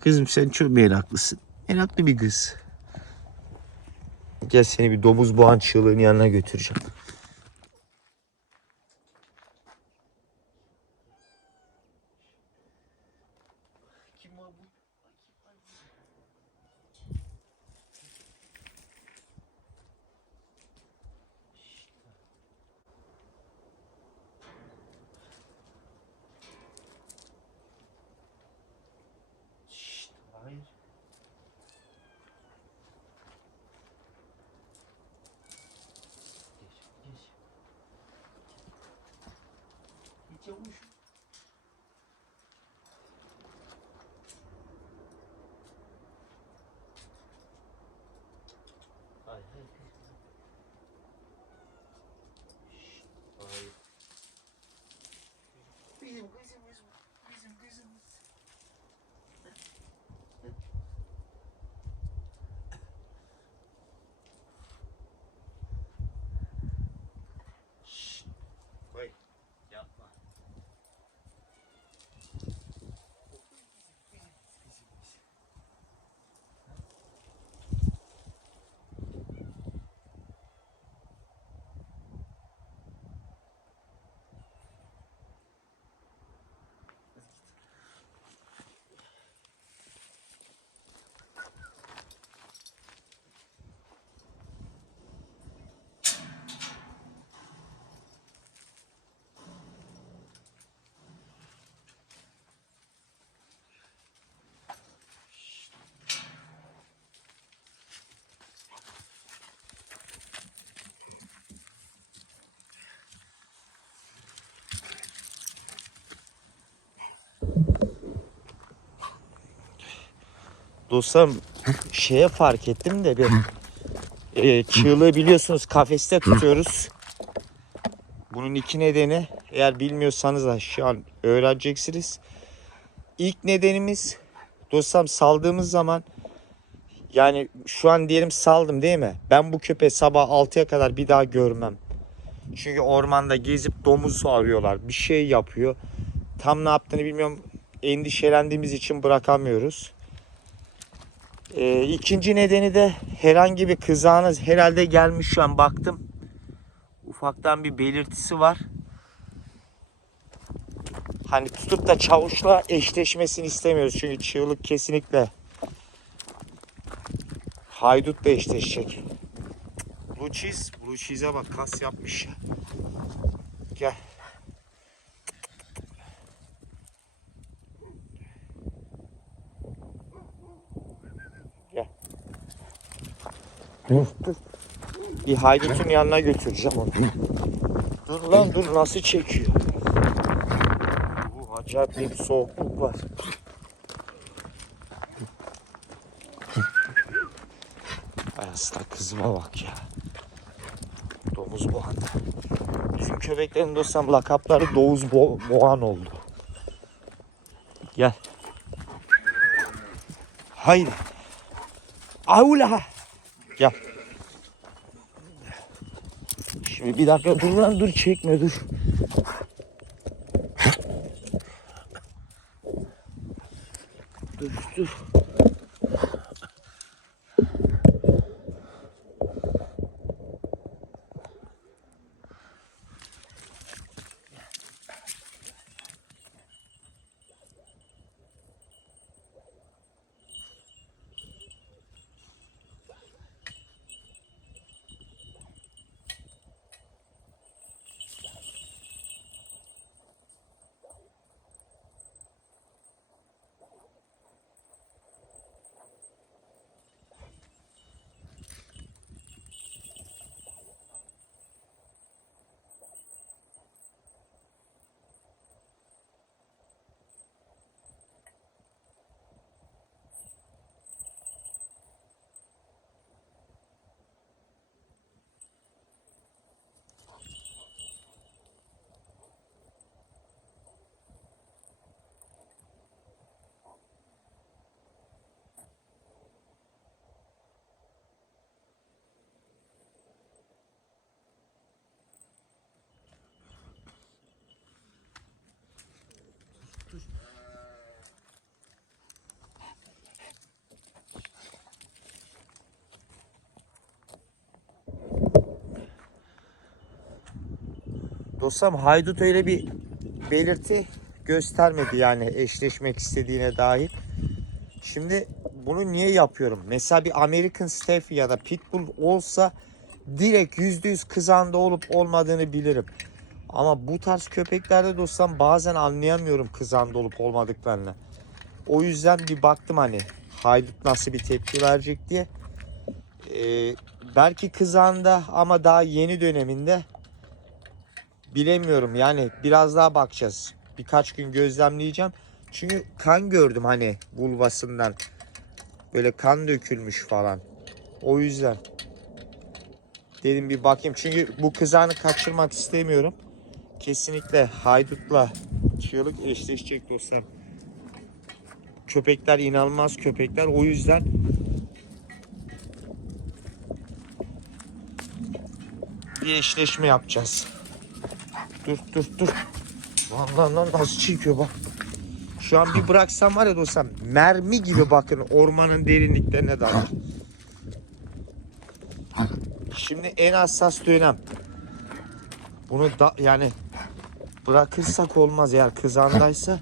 kızım sen çok meraklısın. Meraklı bir kız. Gel seni bir domuz boğan çığlığın yanına götüreceğim. 结婚 Dostum şeye fark ettim de bir e, çığlığı biliyorsunuz kafeste tutuyoruz. Bunun iki nedeni eğer bilmiyorsanız da şu an öğreneceksiniz. İlk nedenimiz dostum saldığımız zaman yani şu an diyelim saldım değil mi? Ben bu köpeği sabah 6'ya kadar bir daha görmem. Çünkü ormanda gezip domuz arıyorlar. Bir şey yapıyor. Tam ne yaptığını bilmiyorum. Endişelendiğimiz için bırakamıyoruz. Ee, ikinci nedeni de herhangi bir kızağınız herhalde gelmiş şu an baktım. Ufaktan bir belirtisi var. Hani tutup da çavuşla eşleşmesini istemiyoruz. Çünkü çığlık kesinlikle haydutla eşleşecek. Blue cheese, blue cheese'e bak kas yapmış. Gel. Dur dur. Bir haydutun yanına götüreceğim onu. Dur lan dur nasıl çekiyor. Bu acayip bir soğukluk var. Ay aslan kızıma bak ya. Domuz boğan. Bizim köpeklerin dostum lakapları Doğuz Bo Boğan oldu. Gel. Haydi. Aula. Gel. Şimdi bir dakika dur lan dur çekme dur. Dur dur. Dostum haydut öyle bir belirti göstermedi yani eşleşmek istediğine dair. Şimdi bunu niye yapıyorum? Mesela bir American Staffy ya da Pitbull olsa direkt %100 kızanda olup olmadığını bilirim. Ama bu tarz köpeklerde dostum bazen anlayamıyorum kızanda olup olmadıklarını. O yüzden bir baktım hani haydut nasıl bir tepki verecek diye. Ee, belki kızanda ama daha yeni döneminde bilemiyorum yani biraz daha bakacağız. Birkaç gün gözlemleyeceğim. Çünkü kan gördüm hani vulvasından. Böyle kan dökülmüş falan. O yüzden. Dedim bir bakayım. Çünkü bu kızağını kaçırmak istemiyorum. Kesinlikle haydutla çığlık eşleşecek dostlar. Köpekler inanılmaz köpekler. O yüzden bir eşleşme yapacağız. Dur dur dur. Lan lan lan nasıl çekiyor bak. Şu an bir bıraksam var ya dostum mermi gibi bakın ormanın derinliklerine dalar. Şimdi en hassas dönem. Bunu da yani bırakırsak olmaz eğer kızandaysa.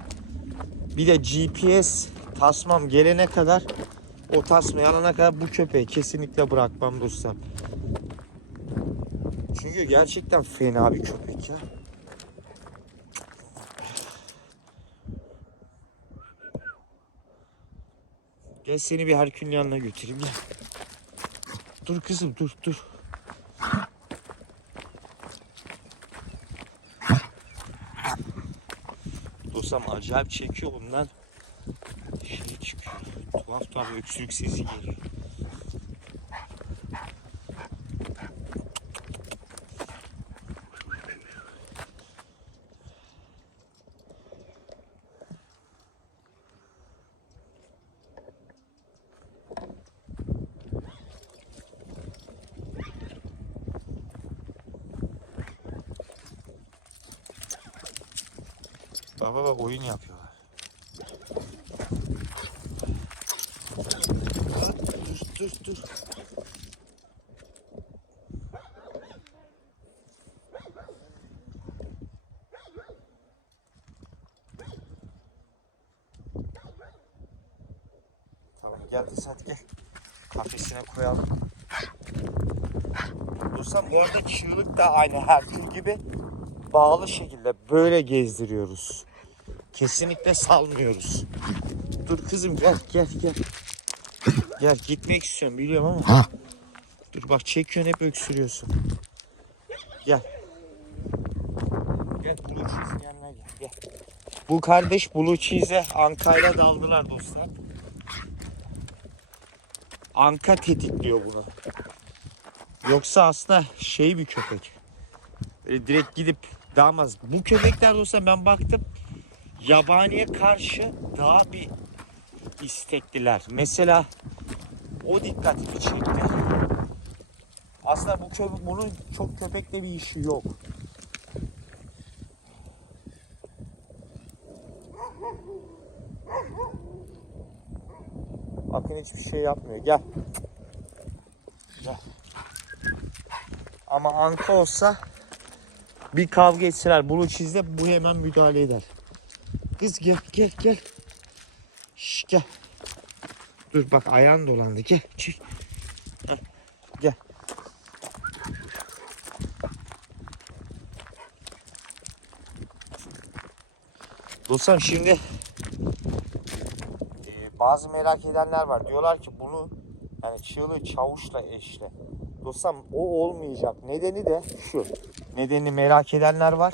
Bir de GPS tasmam gelene kadar o tasmayı alana kadar bu köpeği kesinlikle bırakmam dostum. Çünkü gerçekten fena bir köpek ya. Gel seni bir Herkül'ün yanına götüreyim gel. Dur kızım dur dur. Dostum acayip çekiyor bundan. Şey çıkıyor. Tuhaf tuhaf öksürük sesi geliyor. Baba bak oyun yapıyorlar. Dur dur dur. Tamam gel hadi gel. Kafesine koyalım. Dostum bu arada çığlık da aynı Herkül gibi bağlı şekilde böyle gezdiriyoruz. Kesinlikle salmıyoruz. Dur kızım gel gel gel. Gel gitmek istiyorum biliyorum ama. Dur bak çekiyorsun hep öksürüyorsun. Gel. Gel Blue Cheese'in yanına gel. gel. Bu kardeş Blue Cheese'e Anka'yla daldılar dostlar. Anka tetikliyor bunu. Yoksa aslında şey bir köpek. Böyle direkt gidip damaz. Bu köpekler olsa ben baktım yabaniye karşı daha bir istekliler. Mesela o dikkatimi çekti. Aslında bu köpek bunun çok köpekle bir işi yok. Bakın hiçbir şey yapmıyor. Gel. Gel. Ama anka olsa bir kavga etseler Blue Cheese'de bu hemen müdahale eder. Kız gel gel gel. Şş, gel. Dur bak ayağın dolandı gel. Çık. Gel. Dostum şimdi e, bazı merak edenler var. Diyorlar ki bunu yani çığlığı çavuşla eşle. Dostum o olmayacak. Nedeni de şu. Nedenini merak edenler var.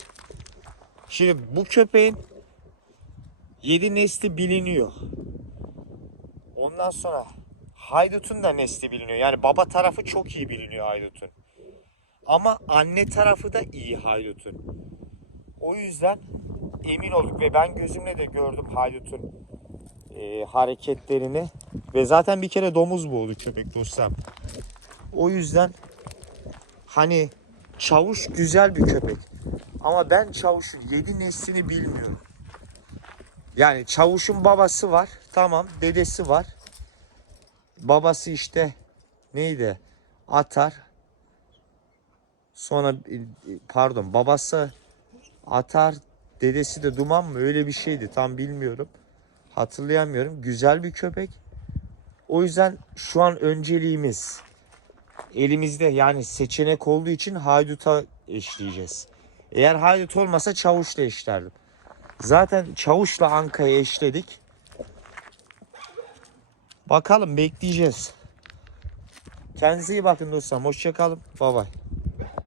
Şimdi bu köpeğin yedi nesli biliniyor. Ondan sonra haydutun da nesli biliniyor. Yani baba tarafı çok iyi biliniyor haydutun. Ama anne tarafı da iyi haydutun. O yüzden emin olduk ve ben gözümle de gördüm haydutun e, hareketlerini. Ve zaten bir kere domuz boğdu köpek dostum. O yüzden hani çavuş güzel bir köpek. Ama ben çavuşun yedi neslini bilmiyorum. Yani çavuşun babası var. Tamam dedesi var. Babası işte neydi? Atar. Sonra pardon babası Atar dedesi de duman mı öyle bir şeydi tam bilmiyorum. Hatırlayamıyorum. Güzel bir köpek. O yüzden şu an önceliğimiz elimizde yani seçenek olduğu için hayduta eşleyeceğiz. Eğer haydut olmasa çavuşla eşlerdim. Zaten çavuşla Anka'ya eşledik. Bakalım bekleyeceğiz. Kendinize iyi bakın dostlarım. Hoşçakalın. Bay bay.